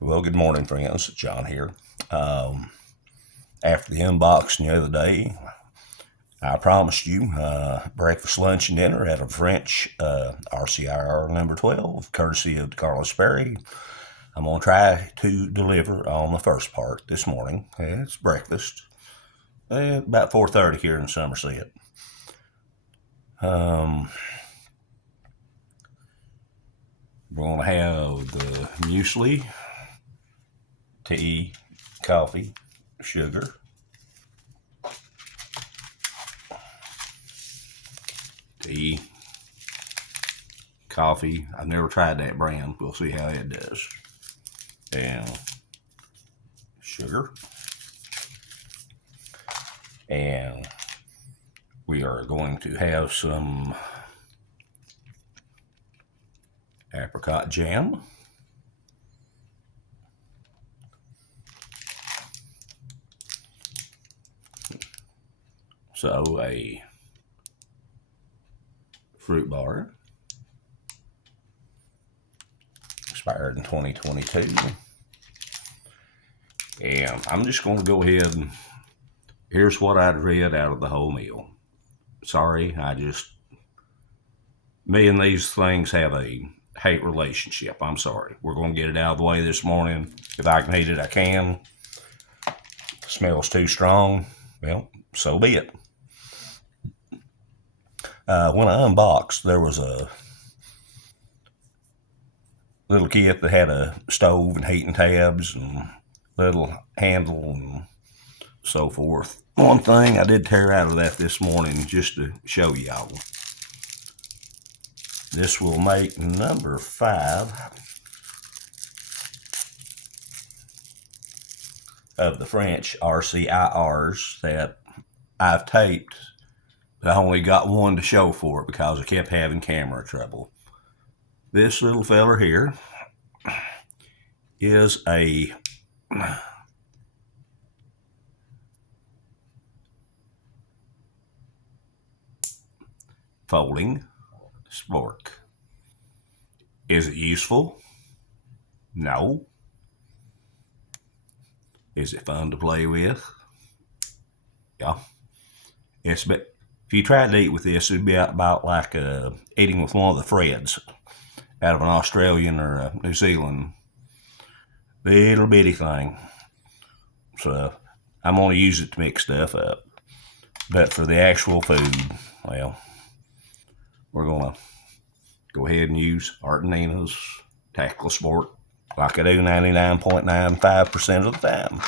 Well, good morning, friends. John here. After the unboxing the other day, I promised you breakfast, lunch, and dinner at a French RCIR number 12, courtesy of DeCarlos Berry. I'm going to try to deliver on the first part this morning. It's breakfast, about 4:30 here in Somerset. We're going to have the muesli, tea, coffee, sugar, tea, coffee. I've never tried that brand. We'll see how it does. And sugar. And we are going to have some apricot jam. So a fruit bar, expired in 2022. And I'm just going to go ahead and here's what I'd read out of the whole meal. Sorry, me and these things have a hate relationship. I'm sorry. We're going to get it out of the way this morning. If I can eat it, I can. If it smells too strong, well, so be it. When I unboxed, there was a little kit that had a stove and heating tabs and little handle and so forth. One thing I did tear out of that this morning just to show y'all. This will make number 5 of the French RCIRs that I've taped, but I only got one to show for it because I kept having camera trouble. This little feller here is a folding spork. Is it useful? No. Is it fun to play with? Yeah. If you tried to eat with this, it'd be about like eating with one of the Freds out of an Australian or a New Zealand little bitty thing. So I'm going to use it to mix stuff up. But for the actual food, well, we're going to go ahead and use Art and Nina's Tactical Sport like I do 99.95% of the time.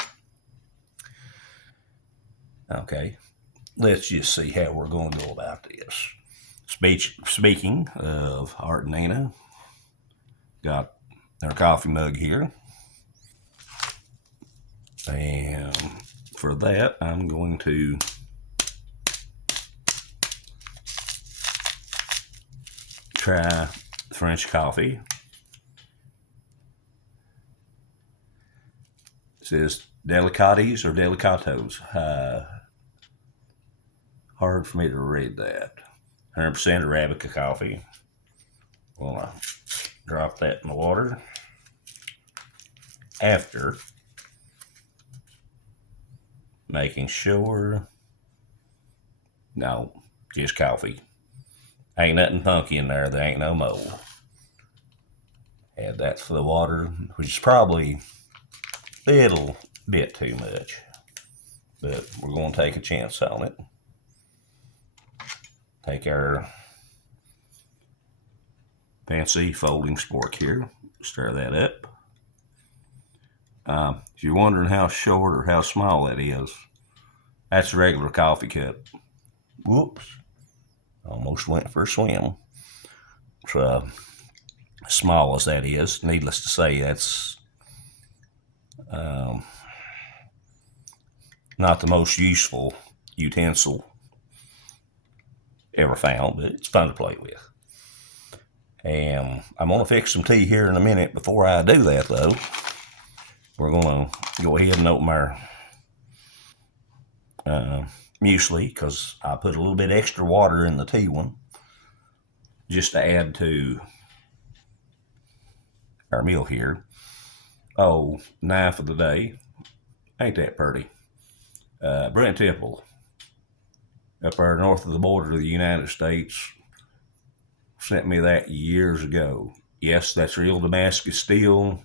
Okay, let's just see how we're going to go about this. Speaking of Art and Nina, got their coffee mug here. And for that, I'm going to try French coffee. It says delicates or delicatos. Hard for me to read that. 100% Arabica coffee. We'll drop that in the water. After making sure, no, just coffee. Ain't nothing funky in there. There ain't no mold. Add that to the water, which is probably a little bit too much, but we're going to take a chance on it. Take our fancy folding spork here, stir that up. If you're wondering how short or how small that is, that's a regular coffee cup. Whoops. Almost went for a swim. So, as small as that is, needless to say, that's not the most useful utensil ever found, but it's fun to play with. And I'm going to fix some tea here in a minute. Before I do that, though, we're going to go ahead and open our muesli, because I put a little bit extra water in the tea one just to add to our meal here. Oh, knife of the day. Ain't that pretty? Brent Temple, up there north of the border of the United States, sent me that years ago. Yes, that's real Damascus steel.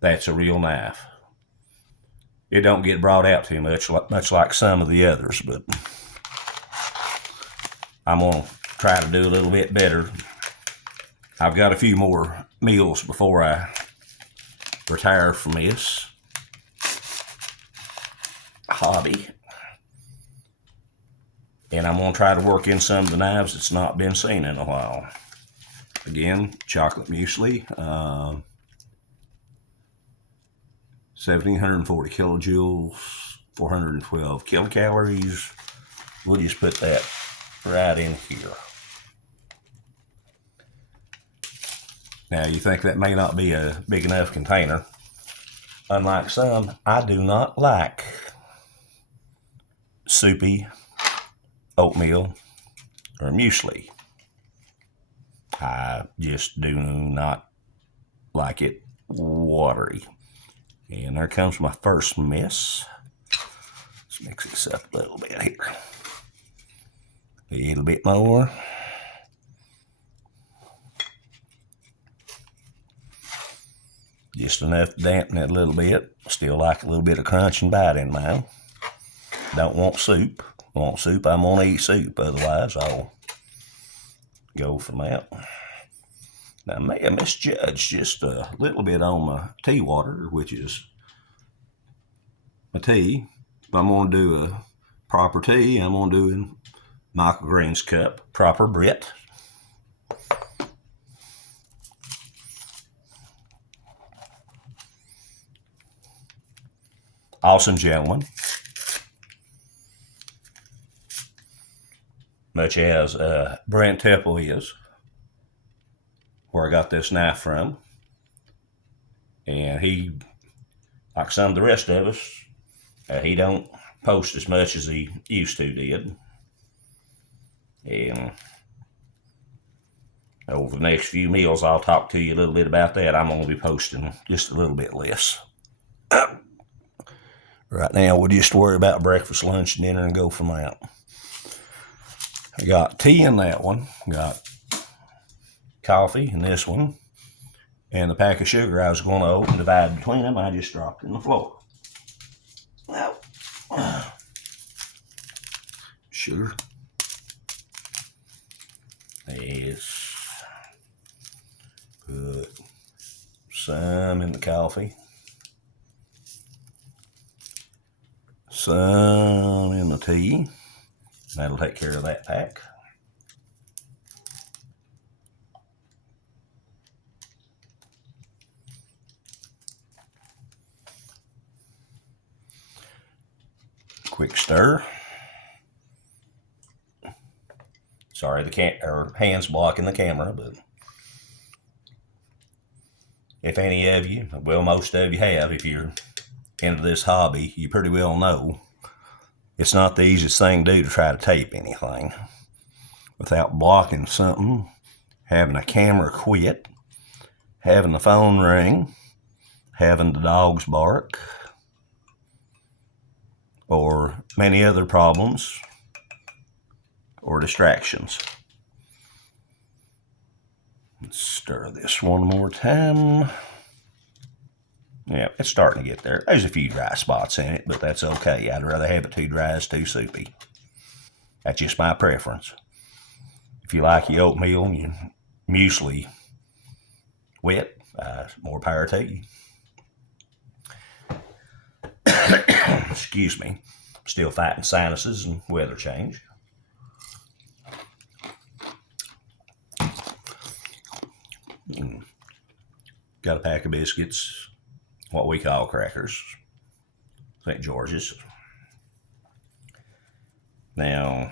That's a real knife. It don't get brought out too much like some of the others, but I'm going to try to do a little bit better. I've got a few more meals before I retire from this hobby. And I'm going to try to work in some of the knives that's not been seen in a while. Again, chocolate muesli, 1,740 kilojoules, 412 kilocalories. We'll just put that right in here. Now, you think that may not be a big enough container. Unlike some, I do not like soupy oatmeal or muesli. I just do not like it watery. And there comes my first miss. Let's mix this up a little bit here. A little bit more. Just enough to dampen it a little bit. Still like a little bit of crunch and bite in mine. Don't want soup. Want soup, I'm gonna eat soup. Otherwise, I'll go from that. Now, I may have misjudged just a little bit on my tea water, which is my tea. If I'm gonna do a proper tea, I'm gonna do in Michael Green's cup, proper Brit. Awesome gentleman. Much as Brent Temple is, where I got this knife from. And he, like some of the rest of us, he don't post as much as he used to did. And over the next few meals, I'll talk to you a little bit about that. I'm going to be posting just a little bit less. Right now, we'll just worry about breakfast, lunch, and dinner and go from that. I got tea in that one, got coffee in this one, and the pack of sugar I was going to open, divide between them, I just dropped in the floor. Well, sugar. Yes. Put some in the coffee. Some in the tea. That'll take care of that pack. Quick stir. Sorry, the hands blocking the camera, but if any of you, well, most of you have, if you're into this hobby, you pretty well know it's not the easiest thing to do to try to tape anything without blocking something, having a camera quit, having the phone ring, having the dogs bark, or many other problems or distractions. Let's stir this one more time. Yeah, it's starting to get there. There's a few dry spots in it, but that's okay. I'd rather have it too dry as too soupy. That's just my preference. If you like your oatmeal and your muesli wet, more power to you. Excuse me. Still fighting sinuses and weather change. Got a pack of biscuits, what we call crackers, St. George's. Now,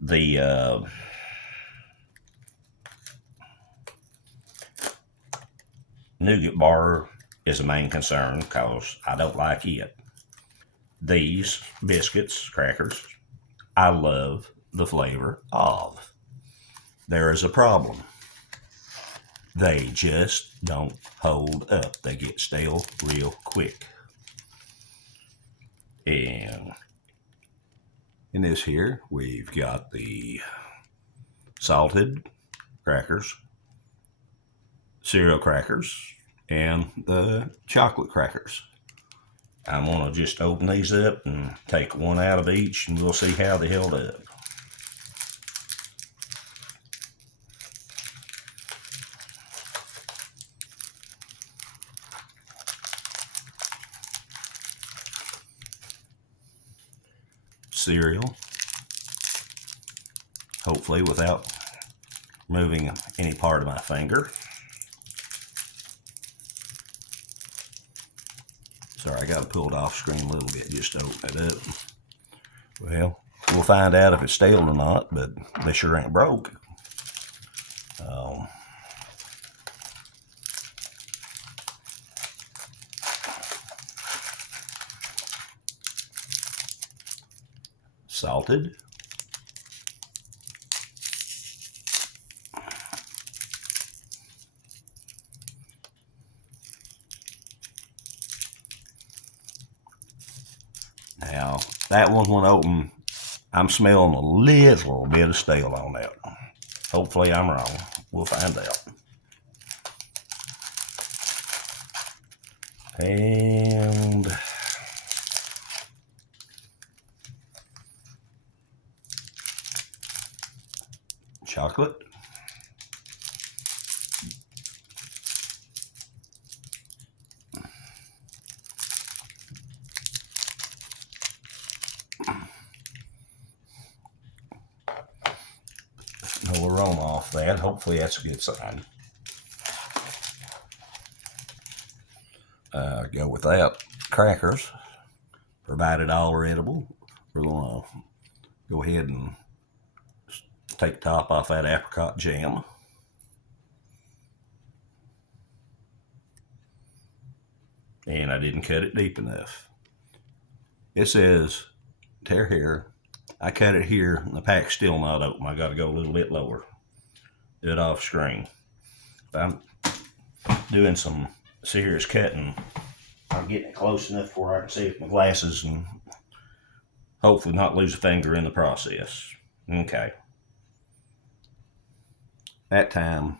the nougat bar is a main concern because I don't like it. These biscuits, crackers, I love the flavor of. There is a problem. they just don't hold up. They get stale real quick. And in this here, we've got the salted crackers, cereal crackers, and the chocolate crackers. I'm going to just open these up and take one out of each, and we'll see how they held up. Cereal, hopefully without moving any part of my finger. Sorry, I got to pull it off screen a little bit just to open it up. Well, we'll find out if it's stale or not, but they sure ain't broke. Salted. Now, that one when open, I'm smelling a little bit of stale on that. Hopefully I'm wrong. We'll find out. And chocolate. No aroma off that. Hopefully that's a good sign. Go with that. Crackers, provided all are edible. We're going to go ahead and take the top off that apricot jam. And I didn't cut it deep enough. It says tear here. I cut it here and the pack's still not open. I got to go a little bit lower. Do it off screen. If I'm doing some serious cutting, I'm getting it close enough where I can see with my glasses and hopefully not lose a finger in the process. Okay. That time,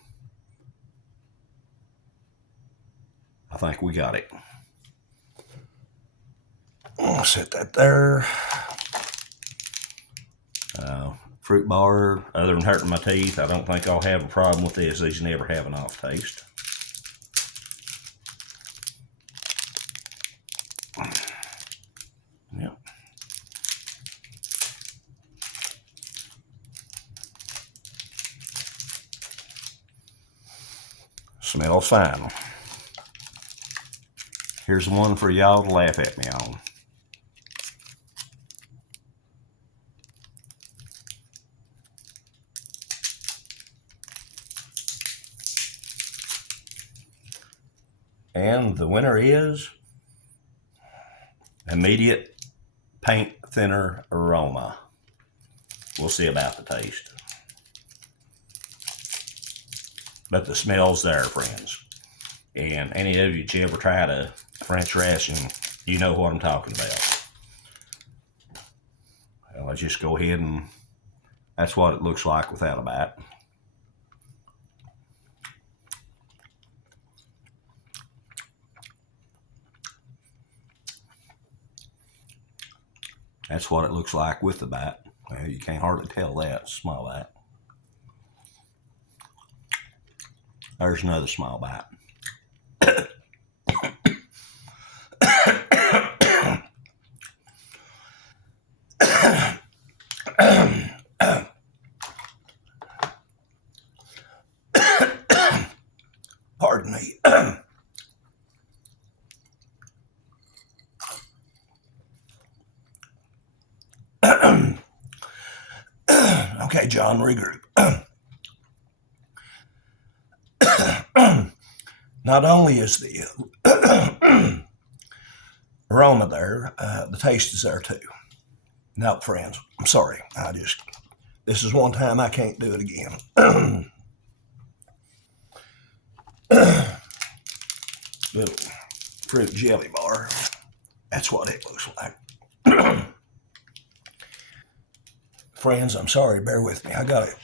I think we got it. I'll set that there. Fruit bar, other than hurting my teeth, I don't think I'll have a problem with this. These never have an off taste. Yep. Smells fine. Here's one for y'all to laugh at me on. And the winner is immediate paint thinner aroma. We'll see about the taste. But the smell's there, friends. And any of you that ever tried a French ration, you know what I'm talking about. Well, let's just go ahead and that's what it looks like without a bite. That's what it looks like with the bite. Well, you can't hardly tell that. Small bite. There's another small bite. Pardon me. Okay, John, regroup. Not only is the aroma there, the taste is there too. Now, friends, I'm sorry. This is one time I can't do it again. Little fruit jelly bar. That's what it looks like. Friends, I'm sorry, bear with me. I gotta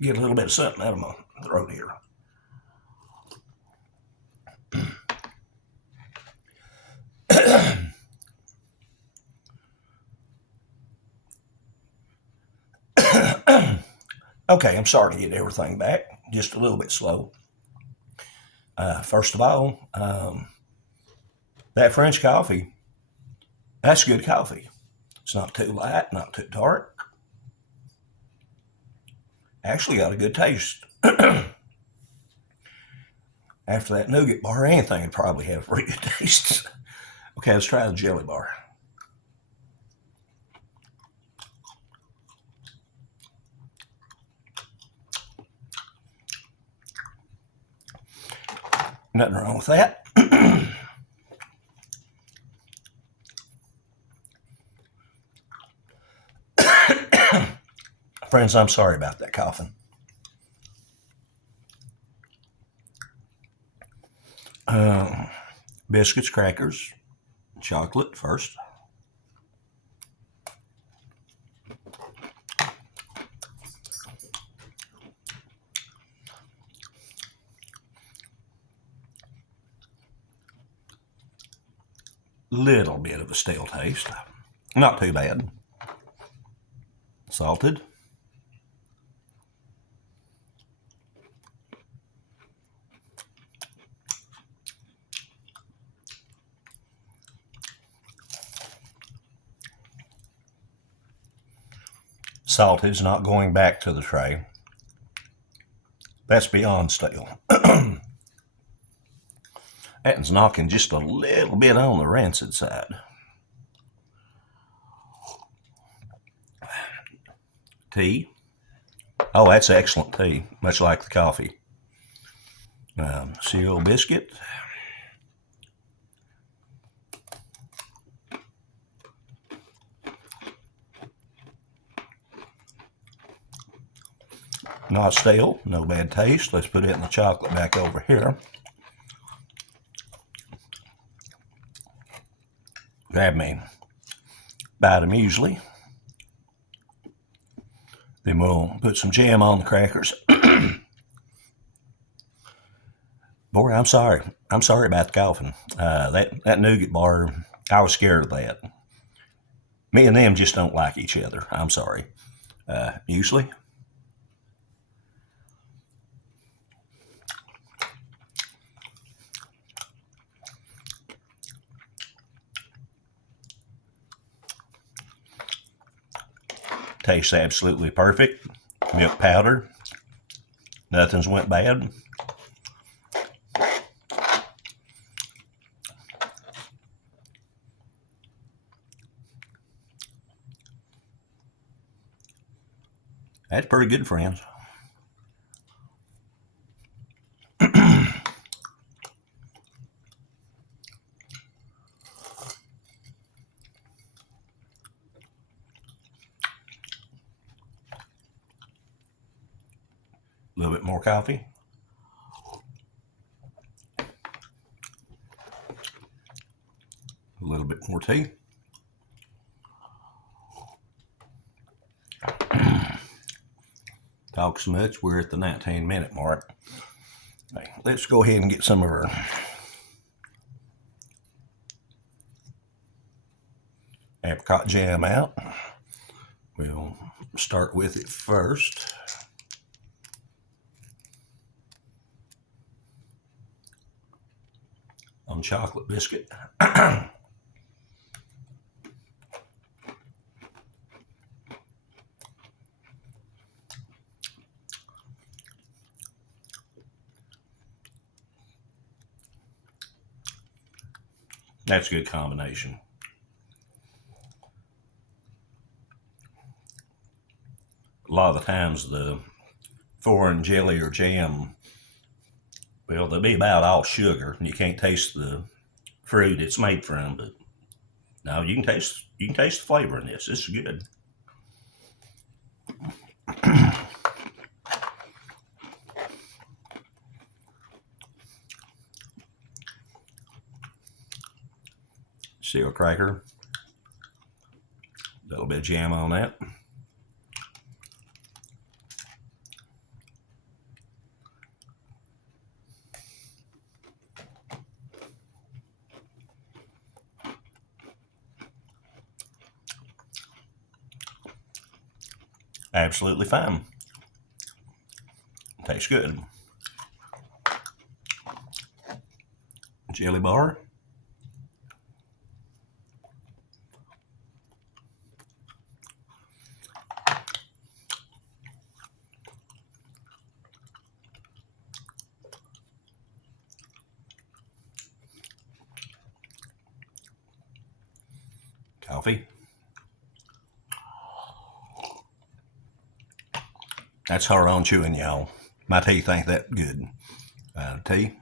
get a little bit of something out of my throat here. Okay, I'm sorry to get everything back. Just a little bit slow. First of all, that French coffee, that's good coffee. It's not too light, not too dark. Actually got a good taste. After that nougat bar, anything would probably have a pretty good taste. Okay, let's try the jelly bar. Nothing wrong with that. Friends, I'm sorry about that coughing. Biscuits, crackers, chocolate first. Little bit of a stale taste. Not too bad. Salted. Salted's not going back to the tray. That's beyond stale. That's knocking just a little bit on the rancid side. Tea. Oh, that's excellent tea, much like the coffee. Cereal biscuit. Not stale, no bad taste. Let's put it in the chocolate back over here. Grab me a bite of muesli. Then we'll put some jam on the crackers. Boy, I'm sorry. I'm sorry about the coughing. That nougat bar, I was scared of that. Me and them just don't like each other. I'm sorry. Muesli. Tastes absolutely perfect. Milk powder. Nothing's went bad. That's pretty good, friends. A little bit more coffee. A little bit more tea. Talk so much, we're at the 19-minute mark. Hey, let's go ahead and get some of our apricot jam out. We'll start with it first. On chocolate biscuit. That's a good combination. A lot of the times the foreign jelly or jam, well, they'll be about all sugar, and you can't taste the fruit it's made from. But no, you can taste the flavor in this. This is good. Seal cracker. A little bit of jam on that. Absolutely fine. Tastes good. Jelly bar. Coffee. That's hard on chewing, y'all. My teeth ain't that good. Tea.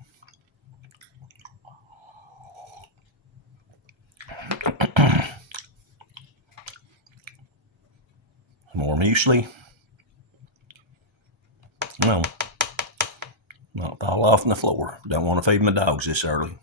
More muesli. Well, not fall off on the floor. Don't want to feed my dogs this early.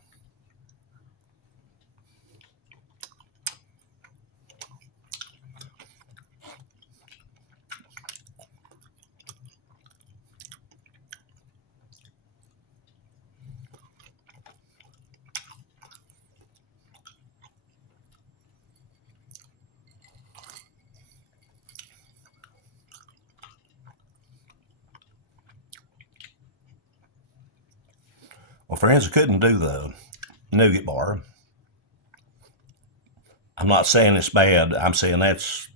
Well, friends, I couldn't do the nougat bar. I'm not saying it's bad. I'm saying that's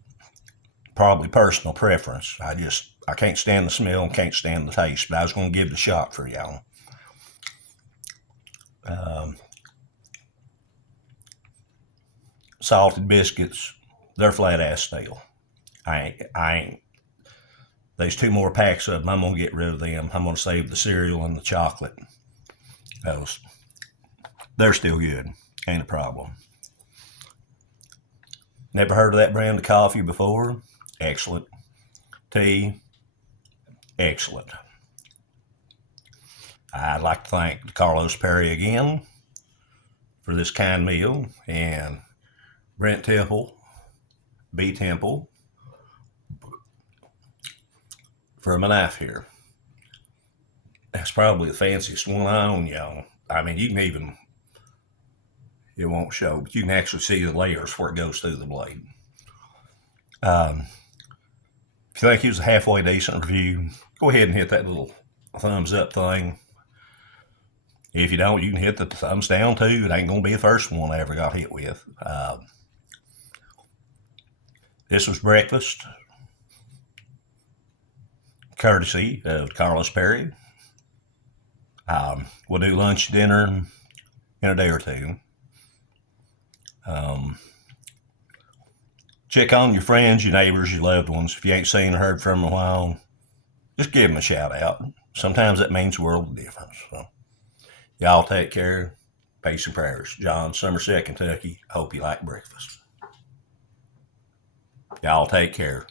probably personal preference. I can't stand the smell and can't stand the taste, but I was going to give it a shot for y'all. Salted biscuits, they're flat ass stale. I ain't. There's 2 more packs of them. I'm going to get rid of them. I'm going to save the cereal and the chocolate. They're still good. Ain't a problem. Never heard of that brand of coffee before? Excellent. Tea? Excellent. I'd like to thank DeCarlos Perry again for this kind meal, and Brent Temple, B Temple, for my knife here. That's probably the fanciest one I own, y'all. I mean, you can even, it won't show, but you can actually see the layers where it goes through the blade. If you think it was a halfway decent review, go ahead and hit that little thumbs up thing. If you don't, you can hit the thumbs down too. It ain't going to be the first one I ever got hit with. This was breakfast, courtesy of Carlos Perry. We'll do lunch, dinner in a day or two. Check on your friends, your neighbors, your loved ones. If you ain't seen or heard from them in a while, just give them a shout out. Sometimes that means a world of difference. So, y'all take care. Peace and prayers. John, Somerset, Kentucky. Hope you like breakfast. Y'all take care.